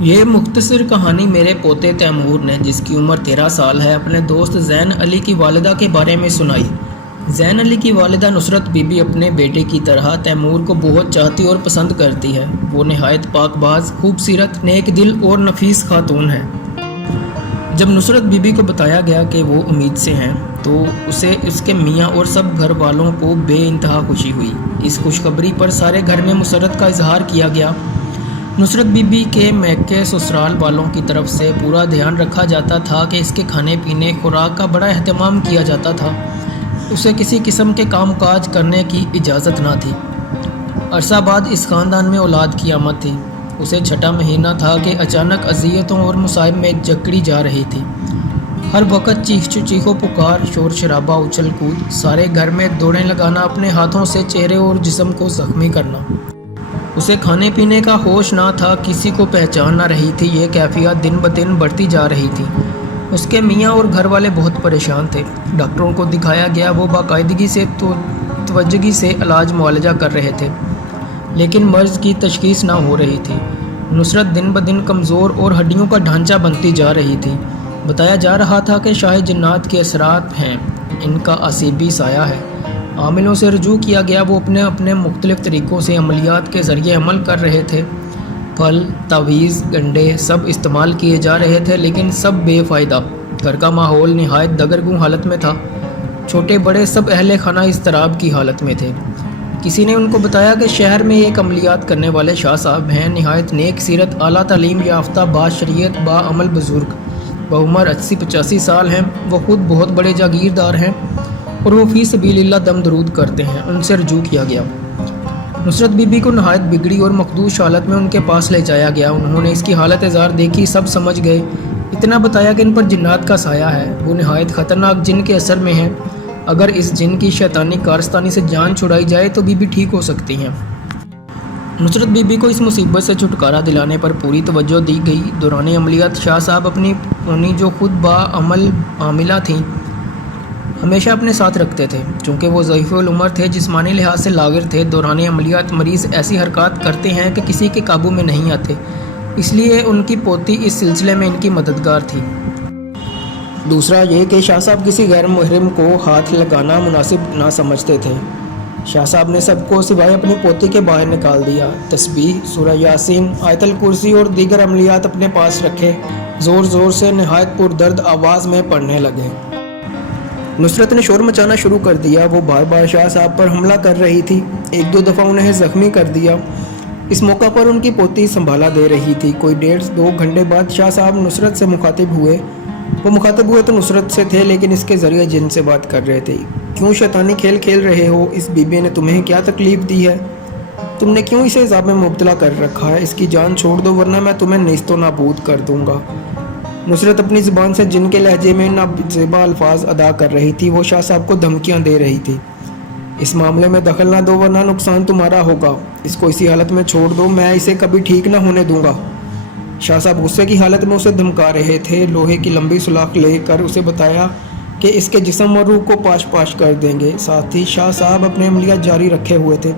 یہ مختصر کہانی میرے پوتے تیمور نے، جس کی عمر 13 سال ہے، اپنے دوست زین علی کی والدہ کے بارے میں سنائی۔ زین علی کی والدہ نصرت بی بی اپنے بیٹے کی طرح تیمور کو بہت چاہتی اور پسند کرتی ہے۔ وہ نہایت پاک باز، خوبصورت، نیک دل اور نفیس خاتون ہے۔ جب نصرت بی بی کو بتایا گیا کہ وہ امید سے ہیں تو اسے، اس کے میاں اور سب گھر والوں کو بے انتہا خوشی ہوئی۔ اس خوشخبری پر سارے گھر میں مسرت کا اظہار کیا گیا۔ نصرت بی بی کے میکے سسرال والوں کی طرف سے پورا دھیان رکھا جاتا تھا کہ اس کے کھانے پینے، خوراک کا بڑا اہتمام کیا جاتا تھا۔ اسے کسی قسم کے کام کاج کرنے کی اجازت نہ تھی۔ عرصہ بعد اس خاندان میں اولاد کی آمد تھی۔ اسے چھٹا مہینہ تھا کہ اچانک اذیتوں اور مصائب میں جکڑی جا رہی تھی۔ ہر وقت چیخو پکار، شور شرابہ، اچھل کود، سارے گھر میں دوڑیں لگانا، اپنے ہاتھوں سے چہرے اور جسم کو زخمی کرنا۔ اسے کھانے پینے کا ہوش نہ تھا، کسی کو پہچان نہ رہی تھی۔ یہ کیفیت دن بدن بڑھتی جا رہی تھی۔ اس کے میاں اور گھر والے بہت پریشان تھے۔ ڈاکٹروں کو دکھایا گیا، وہ باقاعدگی سے توجگی سے علاج معالجہ کر رہے تھے، لیکن مرض کی تشخیص نہ ہو رہی تھی۔ نصرت دن بدن کمزور اور ہڈیوں کا ڈھانچہ بنتی جا رہی تھی۔ بتایا جا رہا تھا کہ شاید جنات کے اثرات ہیں، ان کا اعصابی سایہ ہے۔ عاملوں سے رجوع کیا گیا، وہ اپنے مختلف طریقوں سے عملیات کے ذریعے عمل کر رہے تھے۔ پھل، تعویذ، گنڈے سب استعمال کیے جا رہے تھے، لیکن سب بے فائدہ۔ گھر کا ماحول نہایت دگرگوں حالت میں تھا۔ چھوٹے بڑے سب اہل خانہ اضطراب کی حالت میں تھے۔ کسی نے ان کو بتایا کہ شہر میں ایک عملیات کرنے والے شاہ صاحب ہیں، نہایت نیک سیرت، اعلیٰ تعلیم یافتہ، باشریعت، باعمل بزرگ، بعمر 80-85 سال ہیں۔ وہ خود بہت بڑے جاگیردار ہیں اور وہ فی سبیل اللہ دم درود کرتے ہیں۔ ان سے رجوع کیا گیا۔ نصرت بی بی کو نہایت بگڑی اور مخدوش حالت میں ان کے پاس لے جایا گیا۔ انہوں نے اس کی حالت زار دیکھی، سب سمجھ گئے۔ اتنا بتایا کہ ان پر جنات کا سایہ ہے، وہ نہایت خطرناک جن کے اثر میں ہیں۔ اگر اس جن کی شیطانی کارستانی سے جان چھڑائی جائے تو بی بی ٹھیک ہو سکتی ہیں۔ نصرت بی بی کو اس مصیبت سے چھٹکارا دلانے پر پوری توجہ دی گئی۔ دوران عملیات شاہ صاحب اپنی پونی، جو خود باعمل عاملہ تھیں، ہمیشہ اپنے ساتھ رکھتے تھے۔ چونکہ وہ ضعیف العمر تھے، جسمانی لحاظ سے لاغر تھے، دوران عملیات مریض ایسی حرکات کرتے ہیں کہ کسی کے قابو میں نہیں آتے، اس لیے ان کی پوتی اس سلسلے میں ان کی مددگار تھی۔ دوسرا یہ کہ شاہ صاحب کسی غیر محرم کو ہاتھ لگانا مناسب نہ سمجھتے تھے۔ شاہ صاحب نے سب کو سوائے اپنی پوتی کے باہر نکال دیا۔ تسبیح، سورہ یاسین، آیت الکرسی اور دیگر عملیات اپنے پاس رکھے، زور زور سے نہایت پردرد آواز میں پڑھنے لگے۔ نصرت نے شور مچانا شروع کر دیا۔ وہ بار بار شاہ صاحب پر حملہ کر رہی تھی، 1-2 دفعہ انہیں زخمی کر دیا۔ اس موقع پر ان کی پوتی سنبھالا دے رہی تھی۔ کوئی 1.5-2 گھنٹے بعد شاہ صاحب نصرت سے مخاطب ہوئے۔ وہ مخاطب ہوئے تو نصرت سے تھے، لیکن اس کے ذریعے جن سے بات کر رہے تھے۔ کیوں شیطانی کھیل کھیل رہے ہو؟ اس بی بی نے تمہیں کیا تکلیف دی ہے؟ تم نے کیوں اسے عذاب میں مبتلا کر رکھا ہے؟ اس کی جان چھوڑ دو ورنہ میں تمہیں نیست و نابود کر دوں گا۔ نصرت اپنی زبان سے جن کے لہجے میں نازیبا الفاظ ادا کر رہی تھی۔ وہ شاہ صاحب کو دھمکیاں دے رہی تھی، اس معاملے میں دخل نہ دو ورنہ نقصان تمہارا ہوگا۔ اس کو اسی حالت میں چھوڑ دو، میں اسے کبھی ٹھیک نہ ہونے دوں گا۔ شاہ صاحب غصے کی حالت میں اسے دھمکا رہے تھے۔ لوہے کی لمبی سلاخ لے کر اسے بتایا کہ اس کے جسم اور روح کو پاش پاش کر دیں گے۔ ساتھ ہی شاہ صاحب اپنے عملیات جاری رکھے ہوئے تھے۔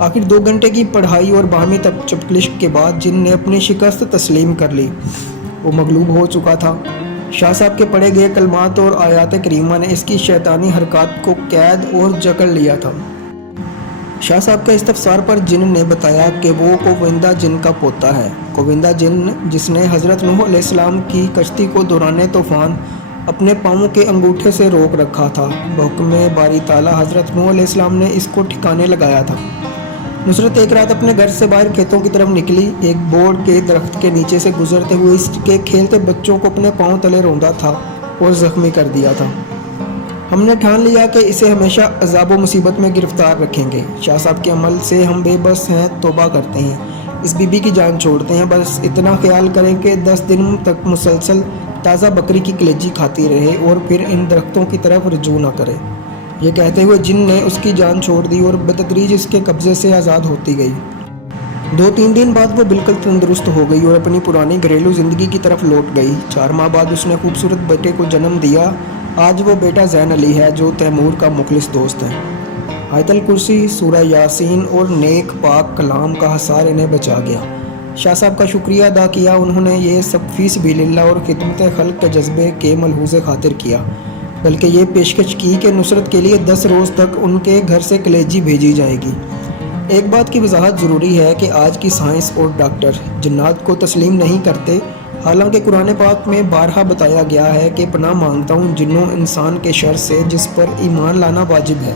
آخر 2 گھنٹے کی پڑھائی اور باہمی چپکلش کے بعد جن نے اپنی شکست تسلیم کر لی۔ وہ مغلوب ہو چکا تھا۔ شاہ صاحب کے پڑھے گئے کلمات اور آیات کریمہ نے اس کی شیطانی حرکات کو قید اور جکڑ لیا تھا۔ شاہ صاحب کے استفسار پر جن نے بتایا کہ وہ کووندہ جن کا پوتا ہے۔ کووندہ جن، جس نے حضرت نوح علیہ السلام کی کشتی کو دوران طوفان اپنے پاؤں کے انگوٹھے سے روک رکھا تھا۔ بحکم باری تعالیٰ حضرت نوح علیہ السلام نے اس کو ٹھکانے لگایا تھا۔ نصرت ایک رات اپنے گھر سے باہر کھیتوں کی طرف نکلی۔ ایک بوڑ کے درخت کے نیچے سے گزرتے ہوئے اس کے کھیلتے بچوں کو اپنے پاؤں تلے روندا تھا اور زخمی کر دیا تھا۔ ہم نے ٹھان لیا کہ اسے ہمیشہ عذاب و مصیبت میں گرفتار رکھیں گے۔ شاہ صاحب کے عمل سے ہم بے بس ہیں، توبہ کرتے ہیں، اس بی بی کی جان چھوڑتے ہیں۔ بس اتنا خیال کریں کہ 10 دن تک مسلسل تازہ بکری کی کلیجی کھاتی رہے اور پھر ان درختوں کی طرف رجوع نہ کرے۔ یہ کہتے ہوئے جن نے اس کی جان چھوڑ دی اور بتدریج اس کے قبضے سے آزاد ہوتی گئی۔ 2-3 دن بعد وہ بالکل تندرست ہو گئی اور اپنی پرانی گھریلو زندگی کی طرف لوٹ گئی۔ 4 ماہ بعد اس نے خوبصورت بیٹے کو جنم دیا۔ آج وہ بیٹا زین علی ہے، جو تیمور کا مخلص دوست ہے۔ آیت الکرسی، سورہ یاسین اور نیک پاک کلام کا حصار انہیں بچا گیا۔ شاہ صاحب کا شکریہ ادا کیا. انہوں نے یہ سب فی سبیل اللہ اور خدمت خلق کے جذبے کے ملحوظ خاطر کیا، بلکہ یہ پیشکش کی کہ نصرت کے لیے 10 روز تک ان کے گھر سے کلیجی بھیجی جائے گی. ایک بات کی وضاحت ضروری ہے کہ آج کی سائنس اور ڈاکٹر جنات کو تسلیم نہیں کرتے، حالانکہ قرآن پاک میں بارہا بتایا گیا ہے کہ پناہ مانگتا ہوں جنوں انسان کے شر سے جس پر ایمان لانا واجب ہے.